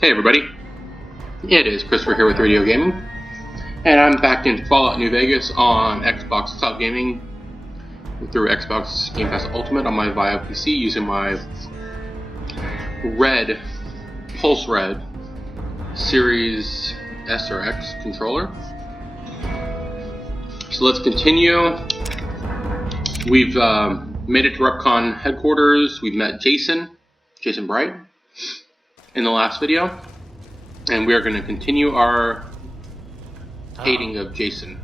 Hey everybody, it is Christopher here with Radio Gaming, and I'm back in Fallout New Vegas on Xbox Cloud Gaming through Xbox Game Pass Ultimate on my VAIO PC using my Pulse Red Series S or X controller. So let's continue. We've made it to RepCon headquarters. We've met Jason Bright, in the last video, and we are going to continue our hating of Jason.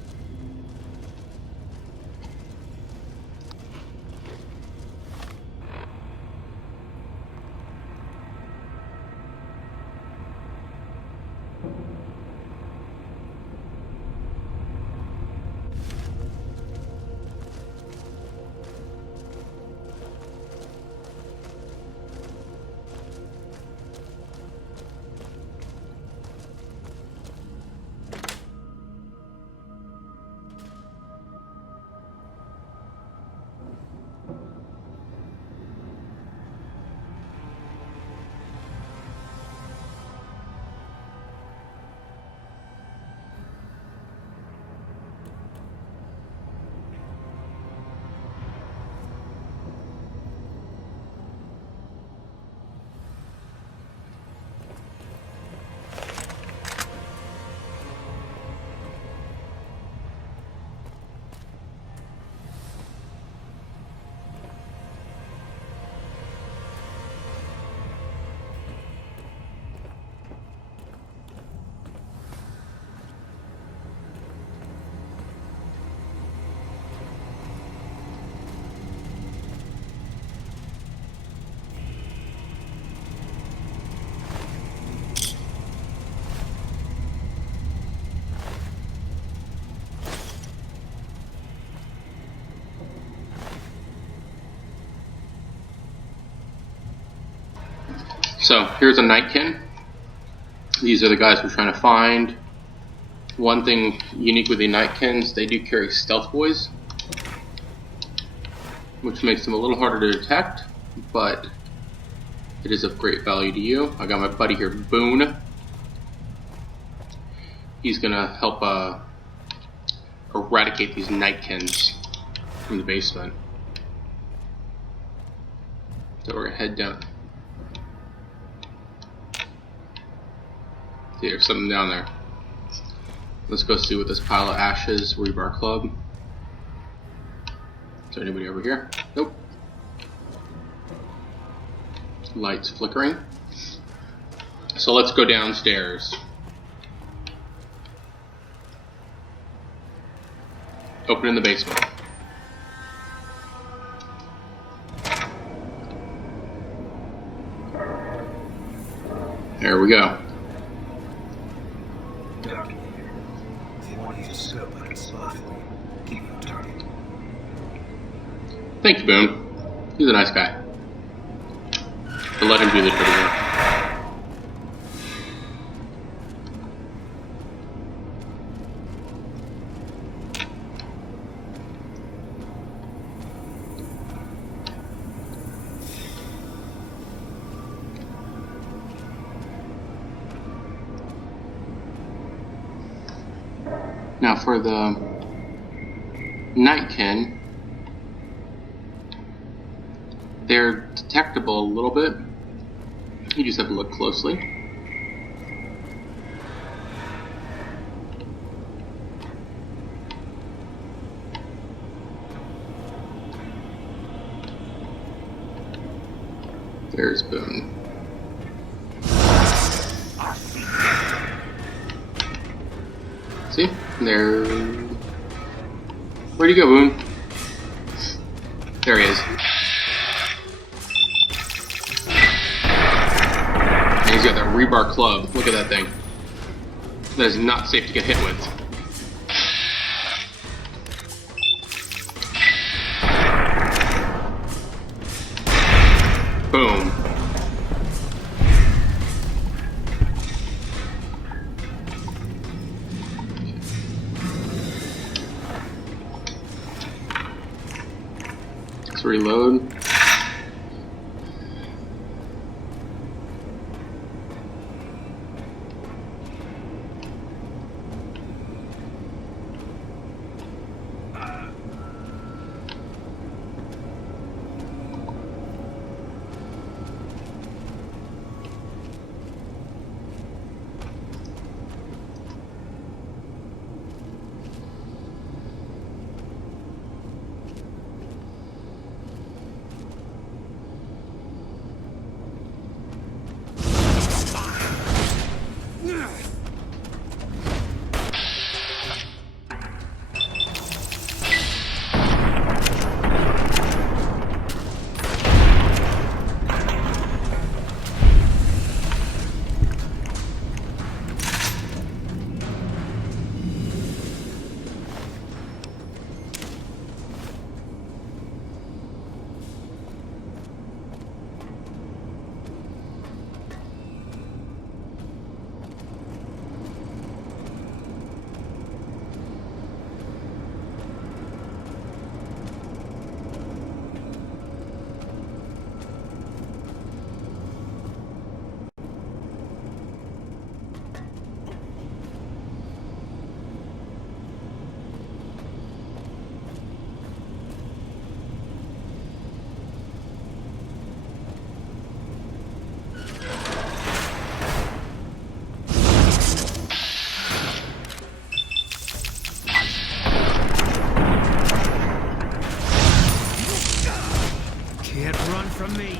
So here's a Nightkin. These are the guys we're trying to find. One thing unique with the Nightkins, they do carry stealth boys, which makes them a little harder to detect, but it is of great value to you. I got my buddy here, Boone. He's gonna help eradicate these Nightkins from the basement. So we're gonna head down. There's something down there. Let's go see what this pile of ashes, Rebar Club. Is there anybody over here? Nope. Lights flickering. So let's go downstairs. Open in the basement. There we go. Thank you, Boone. He's a nice guy. But let him do the dirty work. Now for the Nightkin, they're detectable a little bit. You just have to look closely. There's Boone. See? There. Where'd you go, Boone? There he is. And he's got that Rebar Club. Look at that thing. That is not safe to get hit with. Boom. Let's reload. run from me.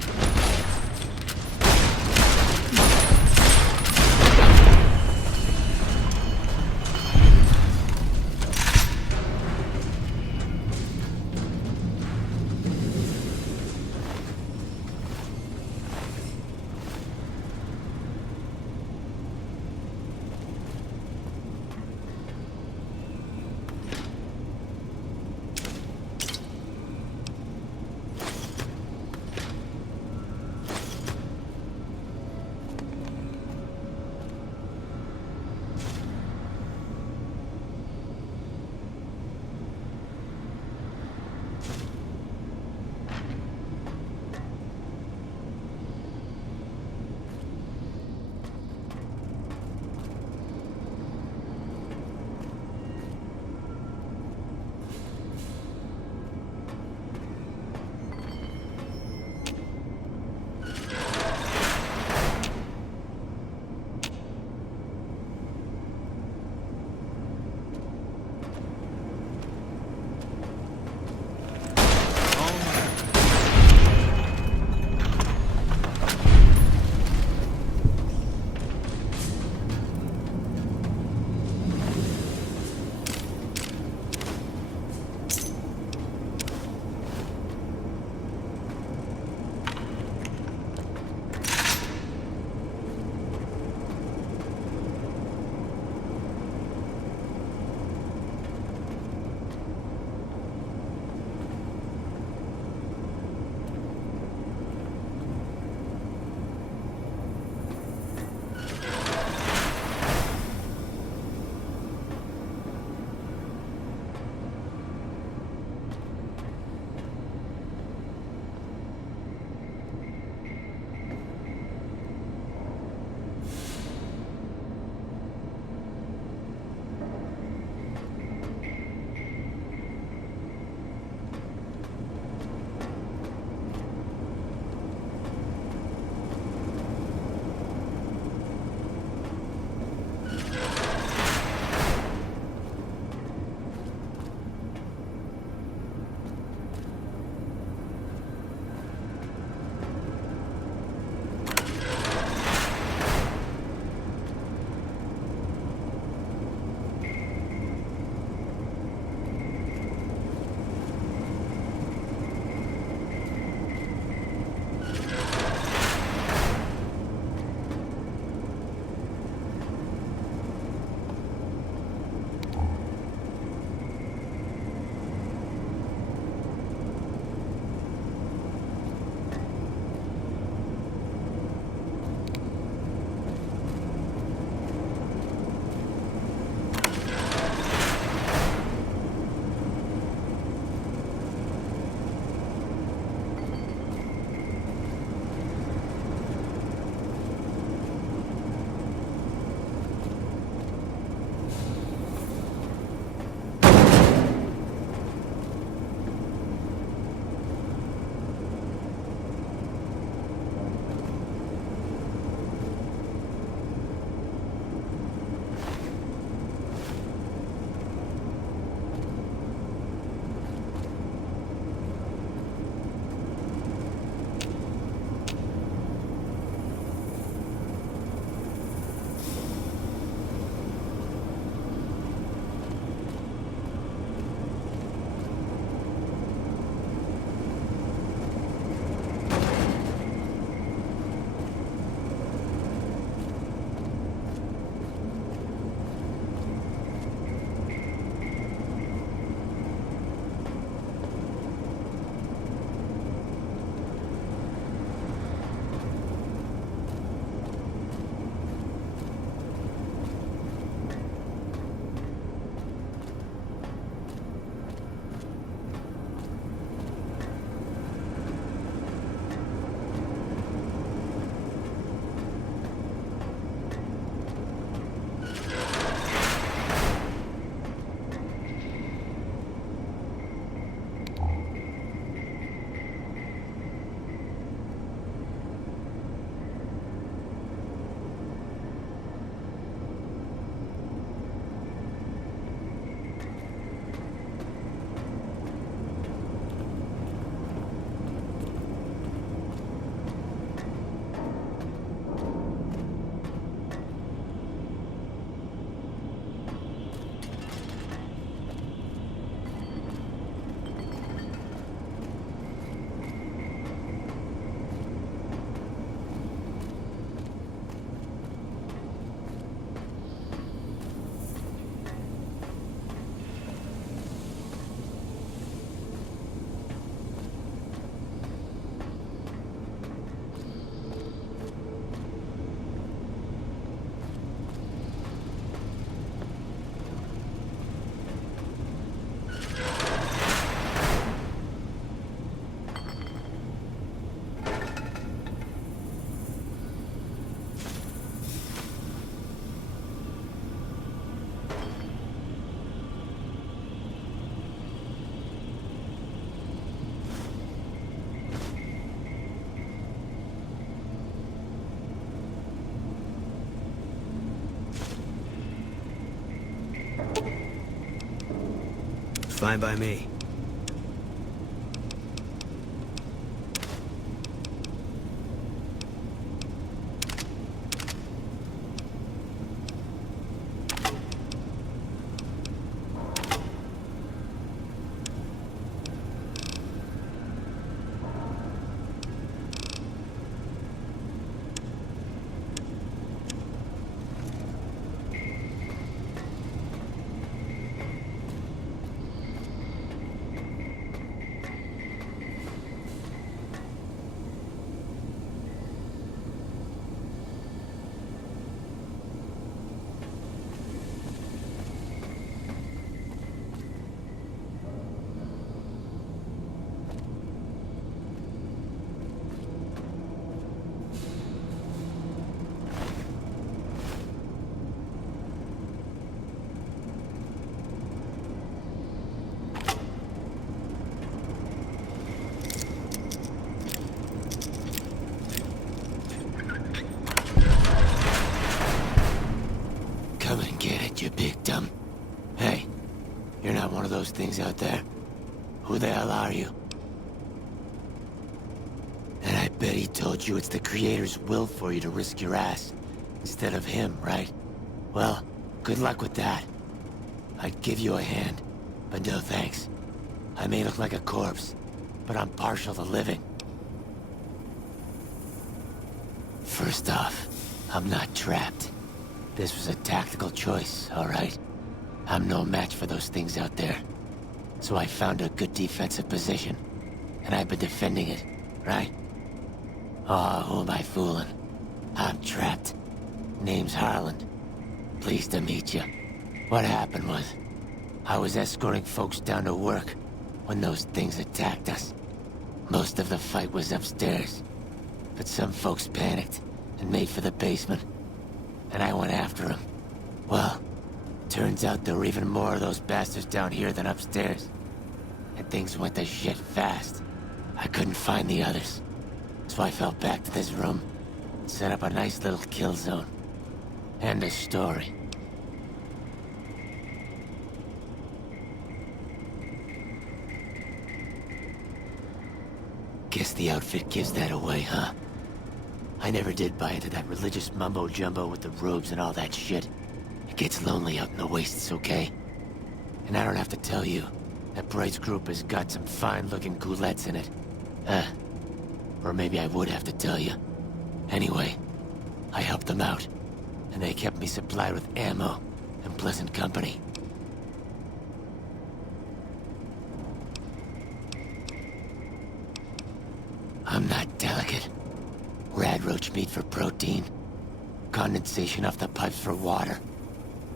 Fine by me. Come and get it, you big dumb. Hey, you're not one of those things out there. Who the hell are you? And I bet he told you it's the Creator's will for you to risk your ass, instead of him, right? Well, good luck with that. I'd give you a hand, but no thanks. I may look like a corpse, but I'm partial to living. First off, I'm not trapped. This was a tactical choice, all right? I'm no match for those things out there. So I found a good defensive position, and I've been defending it, right? Oh, who am I fooling? I'm trapped. Name's Harland. Pleased to meet you. What happened was, I was escorting folks down to work when those things attacked us. Most of the fight was upstairs, but some folks panicked and made for the basement. And I went after him. Well, turns out there were even more of those bastards down here than upstairs. And things went to shit fast. I couldn't find the others. So I fell back to this room, set up a nice little kill zone. End of story. Guess the outfit gives that away, huh? I never did buy into that religious mumbo-jumbo with the robes and all that shit. It gets lonely out in the wastes, okay? And I don't have to tell you, that Bright's group has got some fine-looking goulettes in it. Or maybe I would have to tell you. Anyway, I helped them out, and they kept me supplied with ammo and pleasant company. I'm not delicate. Radroach meat for protein, condensation off the pipes for water,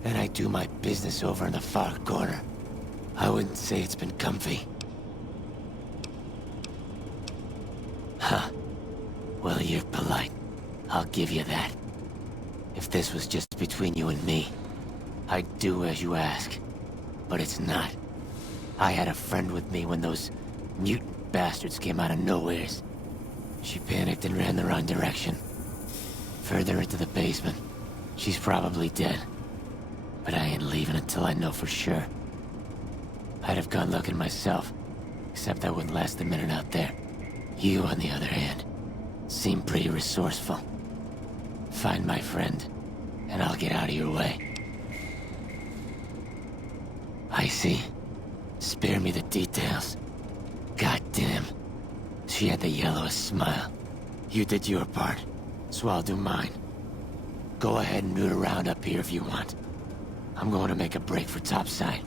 and I do my business over in the far corner. I wouldn't say it's been comfy. Huh. Well, you're polite. I'll give you that. If this was just between you and me, I'd do as you ask. But it's not. I had a friend with me when those mutant bastards came out of nowheres. She panicked and ran the wrong direction. Further into the basement. She's probably dead. But I ain't leaving until I know for sure. I'd have gone looking myself, except I wouldn't last a minute out there. You, on the other hand, seem pretty resourceful. Find my friend, and I'll get out of your way. I see. Spare me the details. Goddamn. She had the yellowest smile. You did your part, so I'll do mine. Go ahead and root around up here if you want. I'm going to make a break for topside.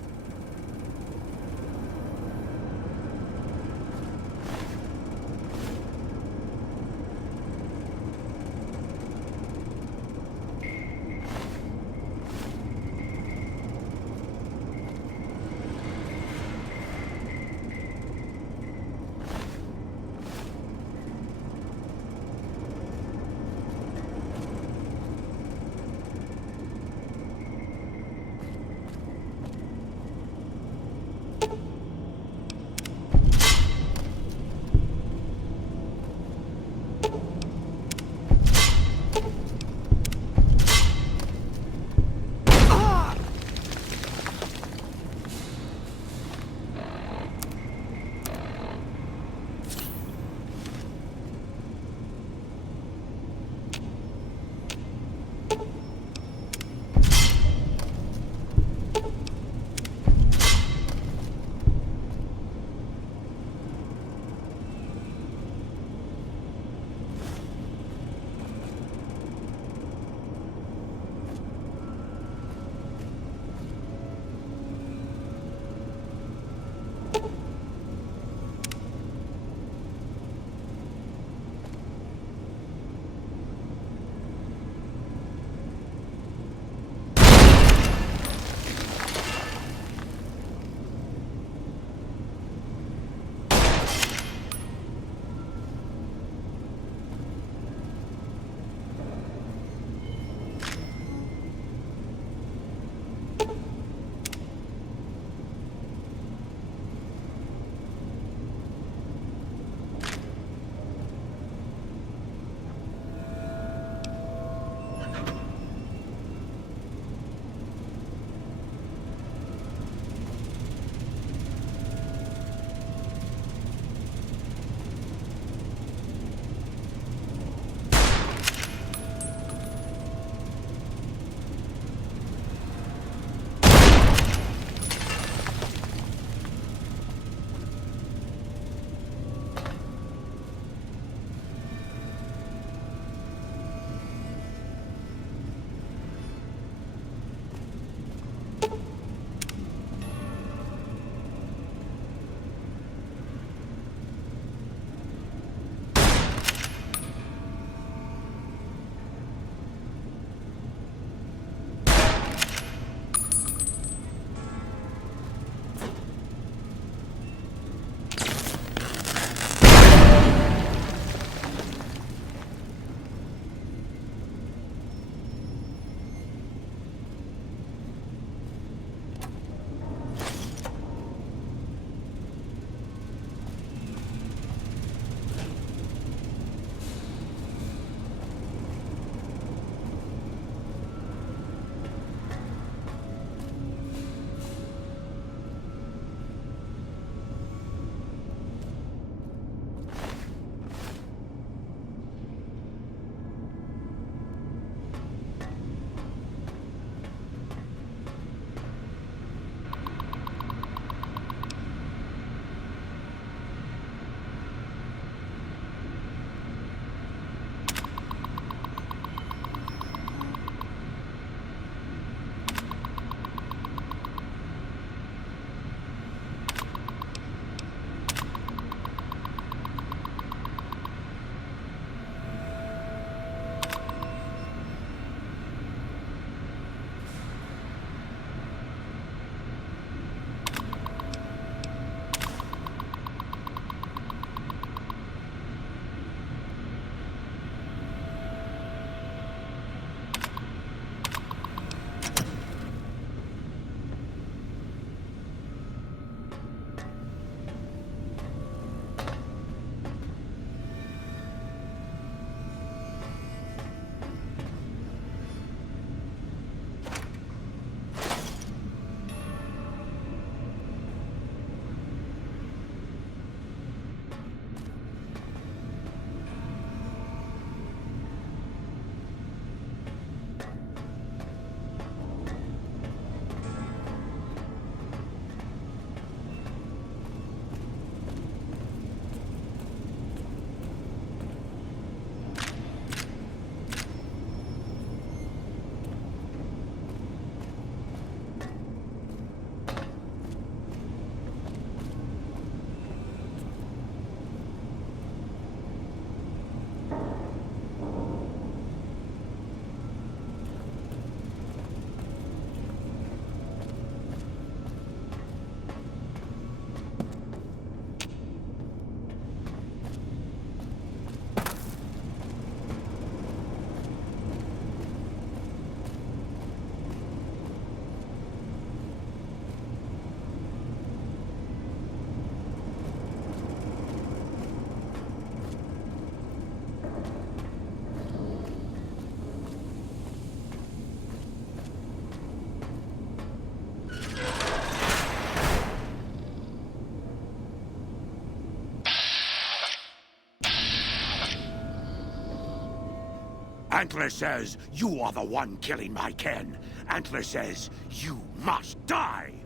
Antler says you are the one killing my kin. Antler says you must die.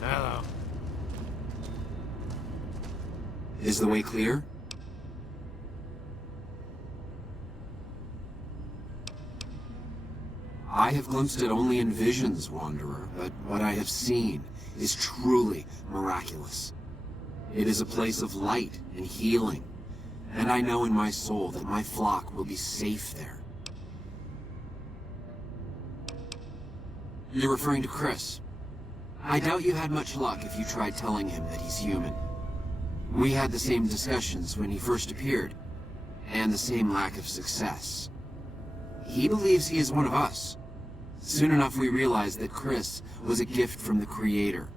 Hello. Is the way clear? I have glimpsed it only in visions, Wanderer, but what I have seen is truly miraculous. It is a place of light and healing, and I know in my soul that my flock will be safe there. You're referring to Chris. I doubt you had much luck if you tried telling him that he's human. We had the same discussions when he first appeared, and the same lack of success. He believes he is one of us. Soon enough we realized that Chris was a gift from the Creator.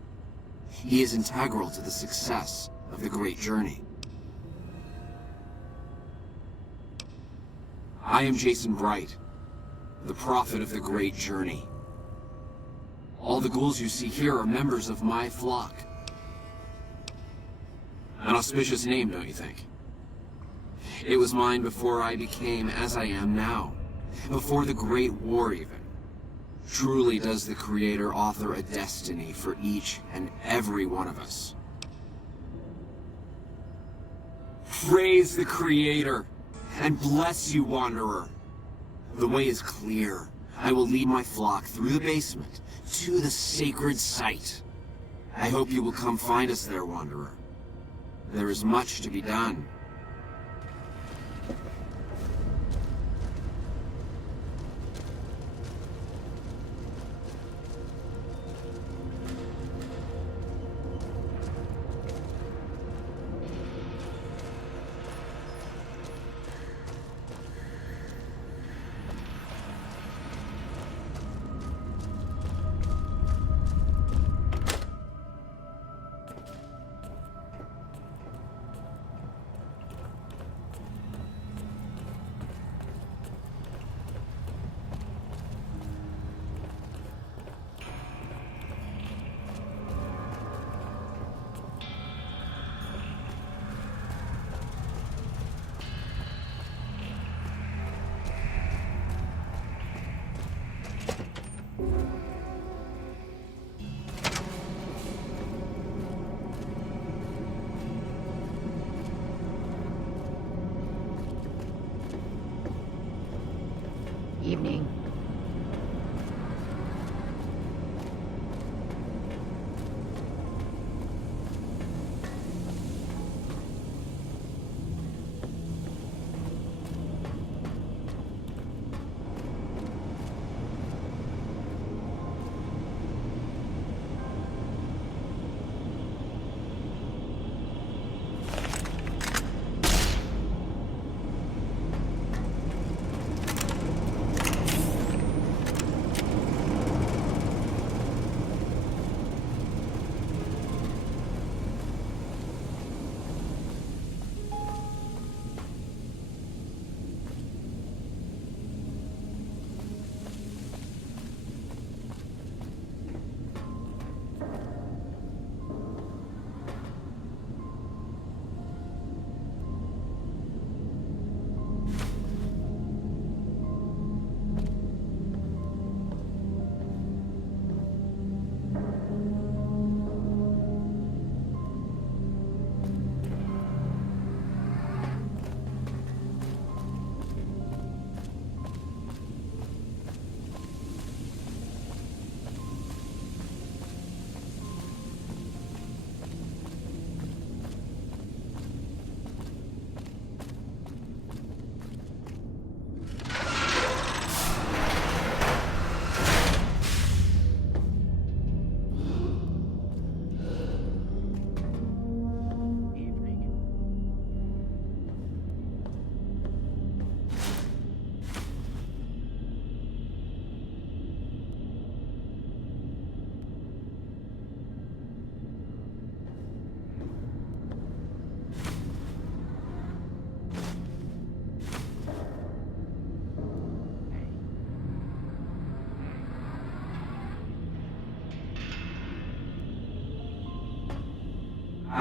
He is integral to the success of the Great Journey. I am Jason Bright, the prophet of the Great Journey. All the ghouls you see here are members of my flock. An auspicious name, don't you think? It was mine before I became as I am now. Before the Great War, even. Truly does the Creator author a destiny for each and every one of us. Praise the Creator, and bless you, Wanderer. The way is clear. I will lead my flock through the basement to the sacred site. I hope you will come find us there, Wanderer. There is much to be done. frightening.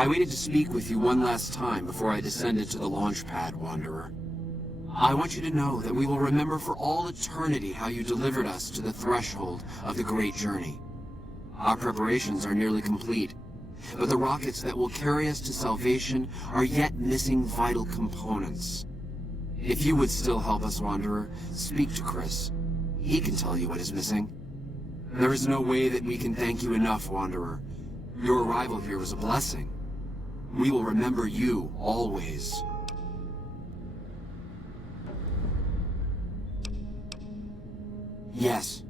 I waited to speak with you one last time before I descended to the launch pad, Wanderer. I want you to know that we will remember for all eternity how you delivered us to the threshold of the Great Journey. Our preparations are nearly complete, but the rockets that will carry us to salvation are yet missing vital components. If you would still help us, Wanderer, speak to Chris. He can tell you what is missing. There is no way that we can thank you enough, Wanderer. Your arrival here was a blessing. We will remember you always. Yes,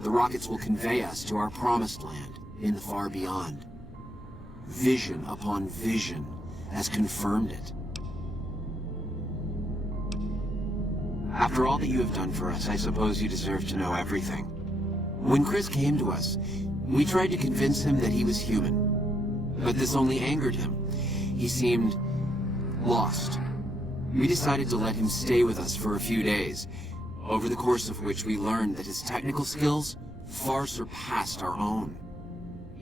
the rockets will convey us to our promised land in the far beyond. Vision upon vision has confirmed it. After all that you have done for us, I suppose you deserve to know everything. When Chris came to us, we tried to convince him that he was human. But this only angered him. He seemed lost. We decided to let him stay with us for a few days, over the course of which we learned that his technical skills far surpassed our own.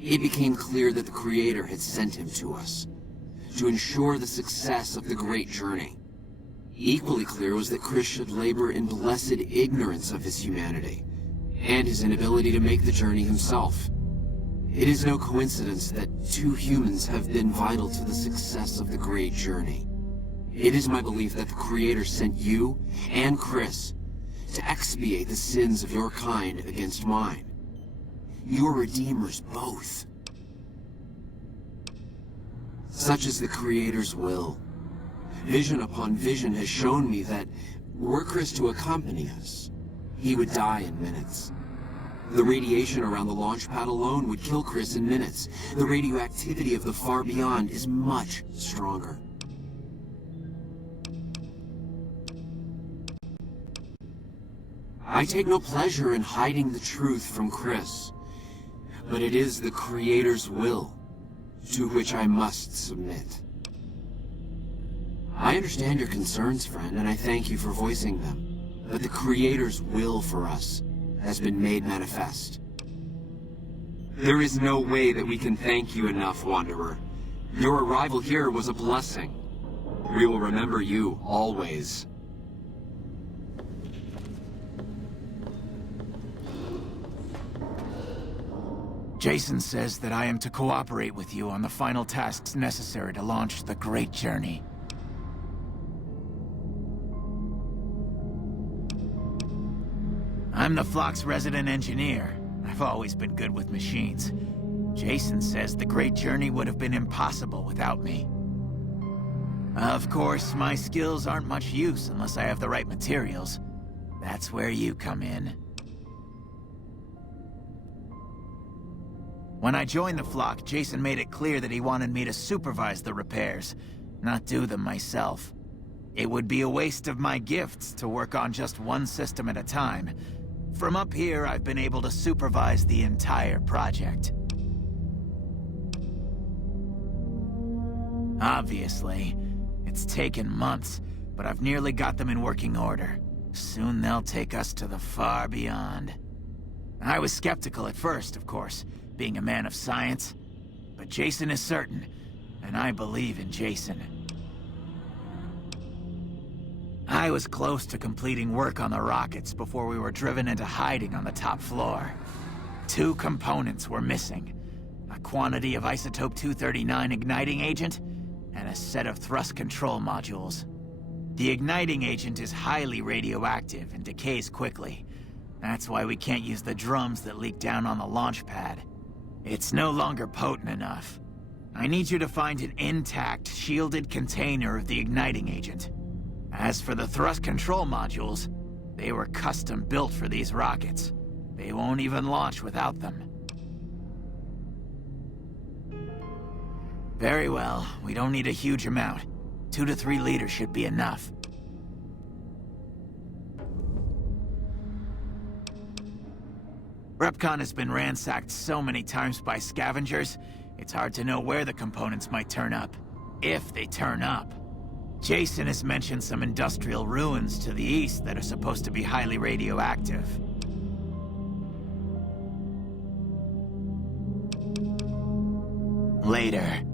It became clear that the Creator had sent him to us, to ensure the success of the Great Journey. Equally clear was that Chris should labor in blessed ignorance of his humanity, and his inability to make the journey himself. It is no coincidence that two humans have been vital to the success of the Great Journey. It is my belief that the Creator sent you and Chris to expiate the sins of your kind against mine. You are redeemers both. Such is the Creator's will. Vision upon vision has shown me that were Chris to accompany us, he would die in minutes. The radiation around the launch pad alone would kill Chris in minutes. The radioactivity of the far beyond is much stronger. I take no pleasure in hiding the truth from Chris, but it is the Creator's will to which I must submit. I understand your concerns, friend, and I thank you for voicing them, but the Creator's will for us has been made manifest. There is no way that we can thank you enough, Wanderer. Your arrival here was a blessing. We will remember you always. Jason says that I am to cooperate with you on the final tasks necessary to launch the Great Journey. I'm the flock's resident engineer. I've always been good with machines. Jason says the Great Journey would have been impossible without me. Of course, my skills aren't much use unless I have the right materials. That's where you come in. When I joined the flock, Jason made it clear that he wanted me to supervise the repairs, not do them myself. It would be a waste of my gifts to work on just one system at a time. From up here, I've been able to supervise the entire project. Obviously, it's taken months, but I've nearly got them in working order. Soon they'll take us to the far beyond. I was skeptical at first, of course, being a man of science. But Jason is certain, and I believe in Jason. I was close to completing work on the rockets before we were driven into hiding on the top floor. 2 components were missing. A quantity of isotope 239 igniting agent, and a set of thrust control modules. The igniting agent is highly radioactive and decays quickly. That's why we can't use the drums that leak down on the launch pad. It's no longer potent enough. I need you to find an intact, shielded container of the igniting agent. As for the thrust control modules, they were custom built for these rockets. They won't even launch without them. Very well, we don't need a huge amount. 2 to 3 liters should be enough. Repcon has been ransacked so many times by scavengers, it's hard to know where the components might turn up. If they turn up. Jason has mentioned some industrial ruins to the east that are supposed to be highly radioactive. Later.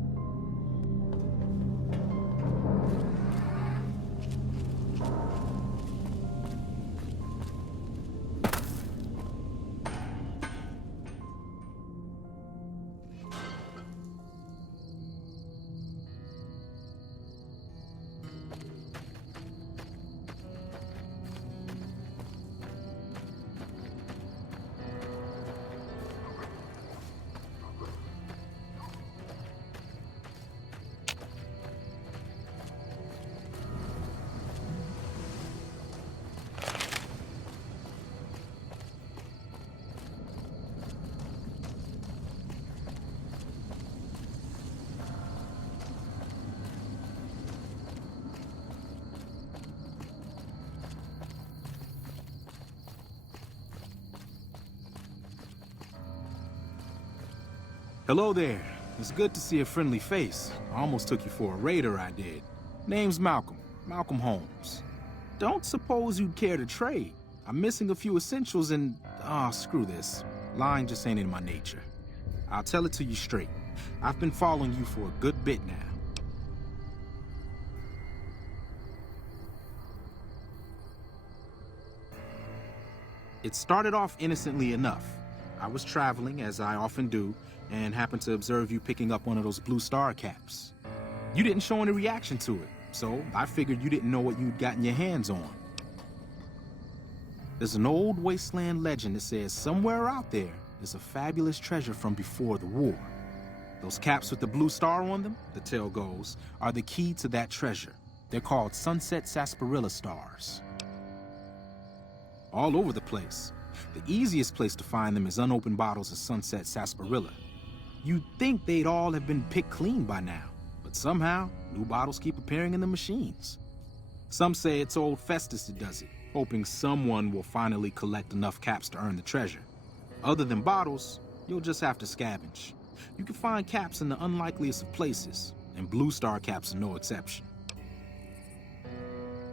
Hello there. It's good to see a friendly face. I almost took you for a raider, I did. Name's Malcolm. Malcolm Holmes. Don't suppose you'd care to trade. I'm missing a few essentials and... screw this. Lying just ain't in my nature. I'll tell it to you straight. I've been following you for a good bit now. It started off innocently enough. I was traveling, as I often do, and happened to observe you picking up one of those blue star caps. You didn't show any reaction to it, so I figured you didn't know what you'd gotten your hands on. There's an old wasteland legend that says somewhere out there is a fabulous treasure from before the war. Those caps with the blue star on them, the tale goes, are the key to that treasure. They're called sunset sarsaparilla stars. All over the place. The easiest place to find them is unopened bottles of sunset sarsaparilla. You'd think they'd all have been picked clean by now, but somehow, new bottles keep appearing in the machines. Some say it's old Festus that does it, hoping someone will finally collect enough caps to earn the treasure. Other than bottles, you'll just have to scavenge. You can find caps in the unlikeliest of places, and blue star caps are no exception.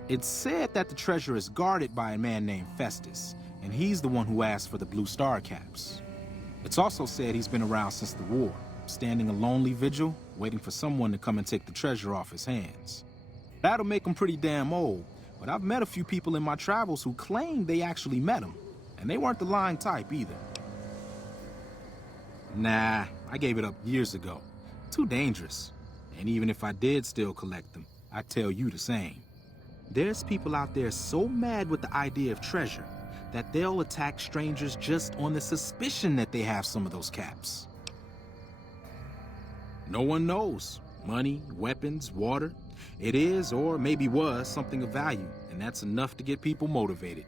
It's said that the treasure is guarded by a man named Festus, and he's the one who asked for the blue star caps. It's also said he's been around since the war, standing a lonely vigil, waiting for someone to come and take the treasure off his hands. That'll make him pretty damn old, but I've met a few people in my travels who claim they actually met him, and they weren't the lying type either. Nah, I gave it up years ago. Too dangerous. And even if I did still collect them, I'd tell you the same. There's people out there so mad with the idea of treasure that they'll attack strangers just on the suspicion that they have some of those caps. No one knows. Money, weapons, water. It is, or maybe was, something of value, and that's enough to get people motivated.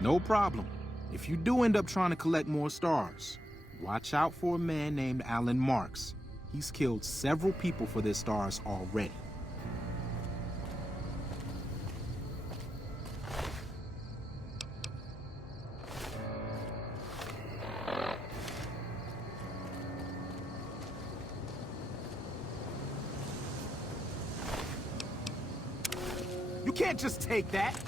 No problem. If you do end up trying to collect more stars, watch out for a man named Alan Marks. He's killed several people for their stars already. You can't just take that.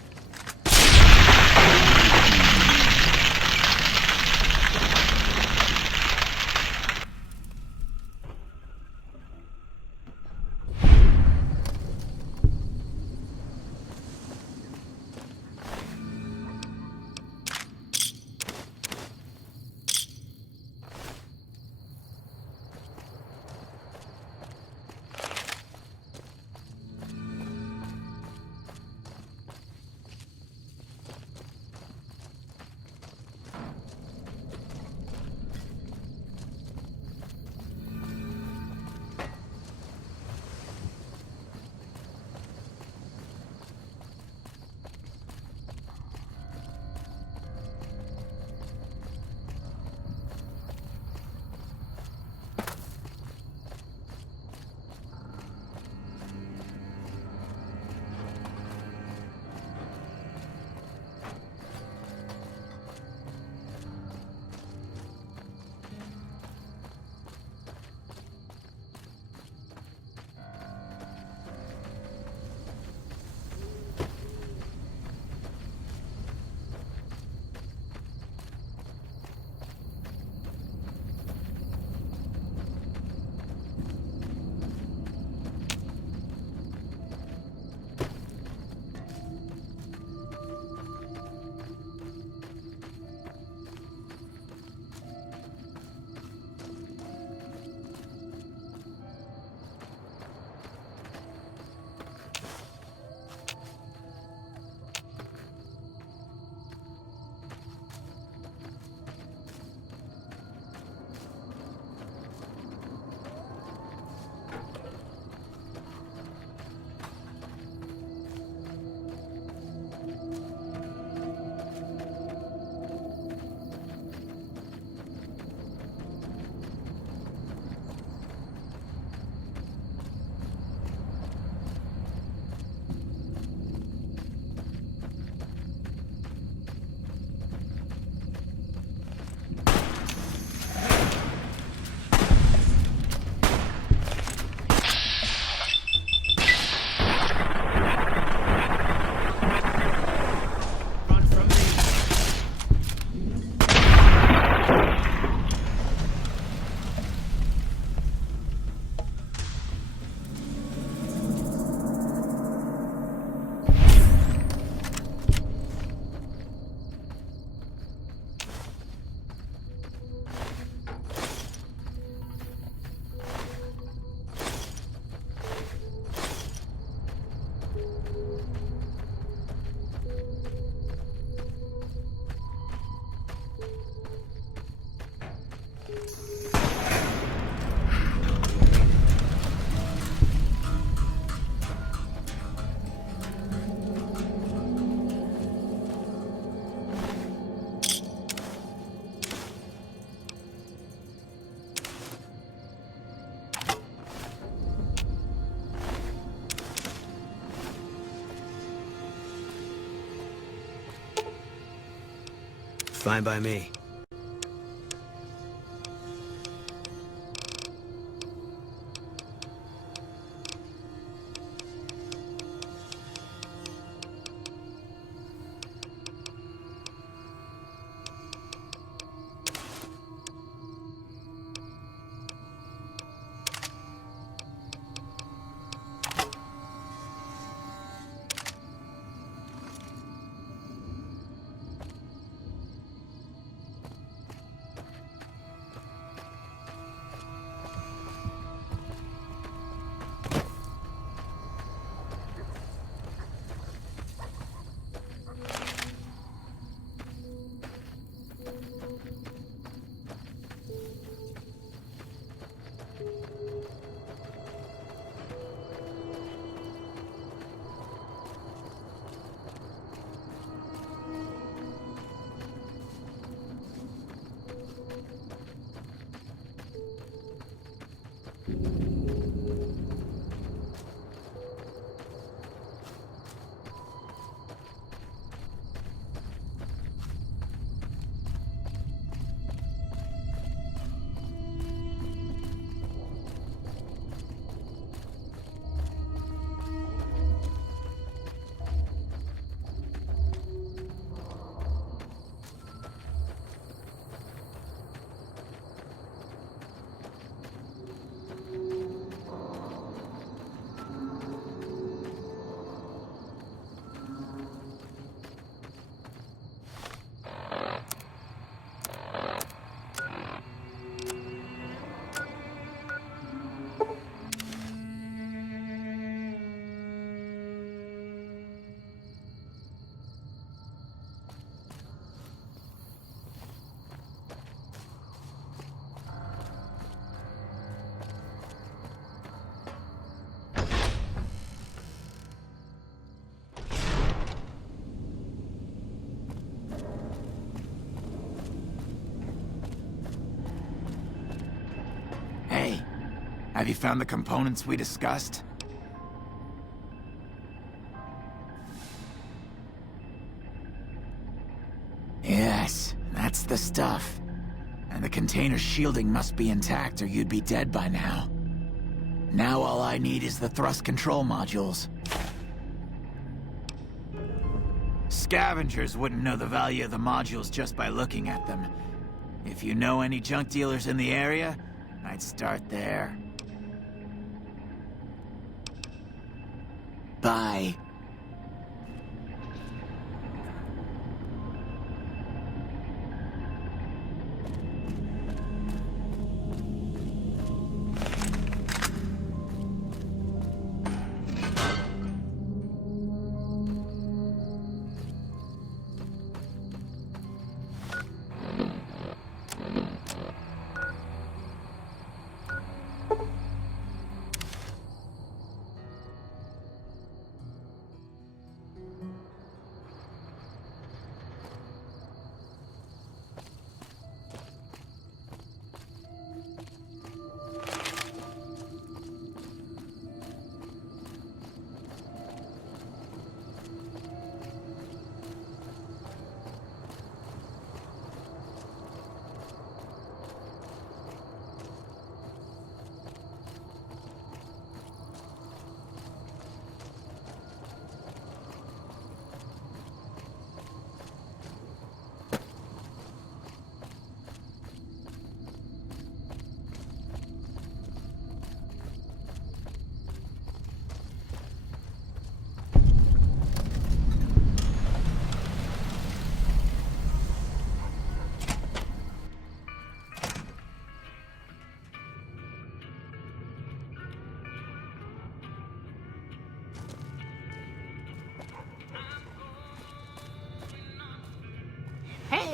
Fine by me. Have you found the components we discussed? Yes, that's the stuff. And the container's shielding must be intact or you'd be dead by now. Now all I need is the thrust control modules. Scavengers wouldn't know the value of the modules just by looking at them. If you know any junk dealers in the area, I'd start there. Bye.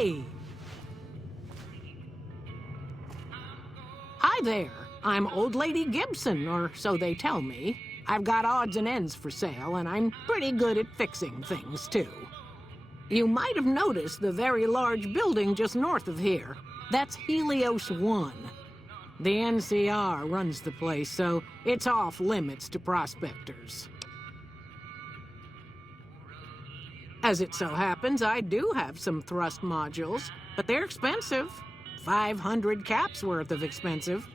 Hey! Hi there. I'm Old Lady Gibson, or so they tell me. I've got odds and ends for sale, and I'm pretty good at fixing things, too. You might have noticed the very large building just north of here. That's Helios 1. The NCR runs the place, so it's off limits to prospectors. As it so happens, I do have some thrust modules, but they're expensive. 500 caps worth of expensive.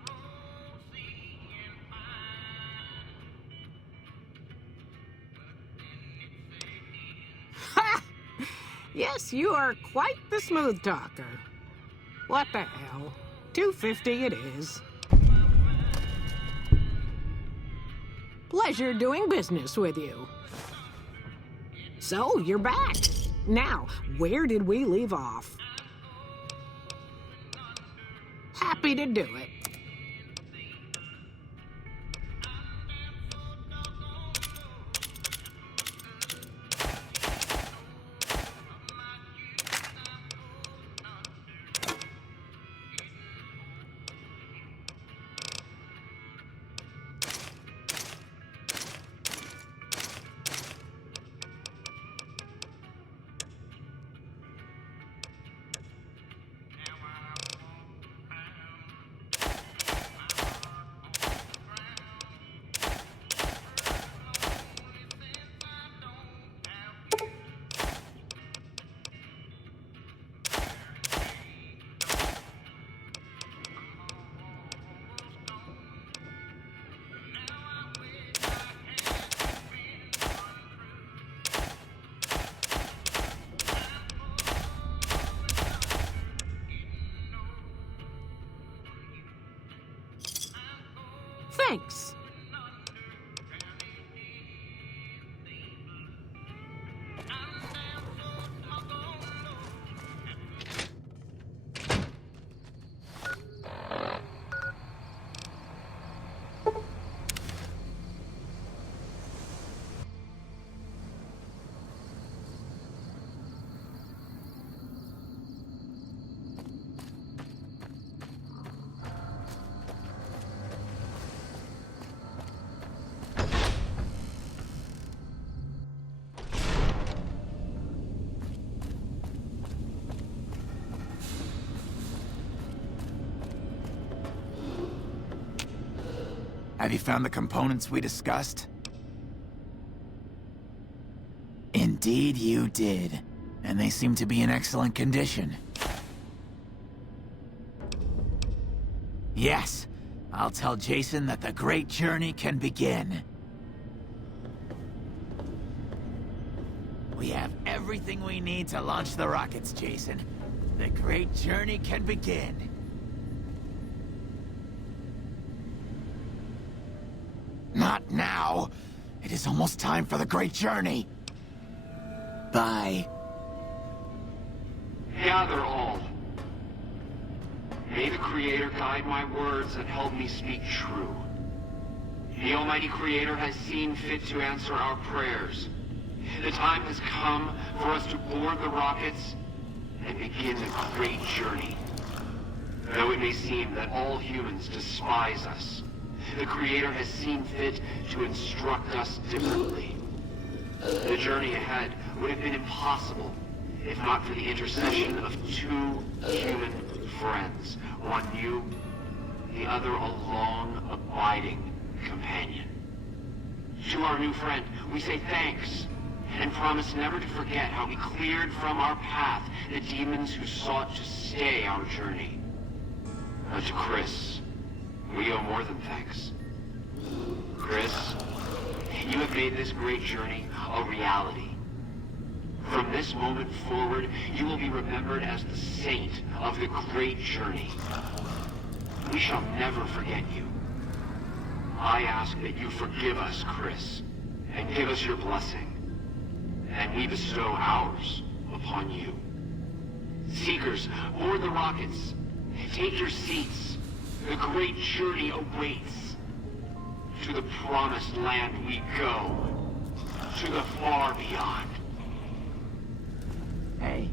Ha! Yes, you are quite the smooth talker. What the hell? $250 it is. Pleasure doing business with you. So, you're back. Now, where did we leave off? Happy to do it. Thanks. Have you found the components we discussed? Indeed you did. And they seem to be in excellent condition. Yes, I'll tell Jason that the great journey can begin. We have everything we need to launch the rockets, Jason. The great journey can begin. Not now. It is almost time for the great journey. Bye. Gather all. May the Creator guide my words and help me speak true. The Almighty Creator has seen fit to answer our prayers. The time has come for us to board the rockets and begin the great journey. Though it may seem that all humans despise us, the Creator has seen fit to instruct us differently. The journey ahead would have been impossible if not for the intercession of two human friends. One new, the other a long, abiding companion. To our new friend, we say thanks, and promise never to forget how we cleared from our path the demons who sought to stay our journey. But to Chris, we owe more than thanks. Chris, you have made this great journey a reality. From this moment forward, you will be remembered as the saint of the great journey. We shall never forget you. I ask that you forgive us, Chris, and give us your blessing. And we bestow ours upon you. Seekers, board the rockets. Take your seats. The great journey awaits. To the promised land we go. To the far beyond. Hey,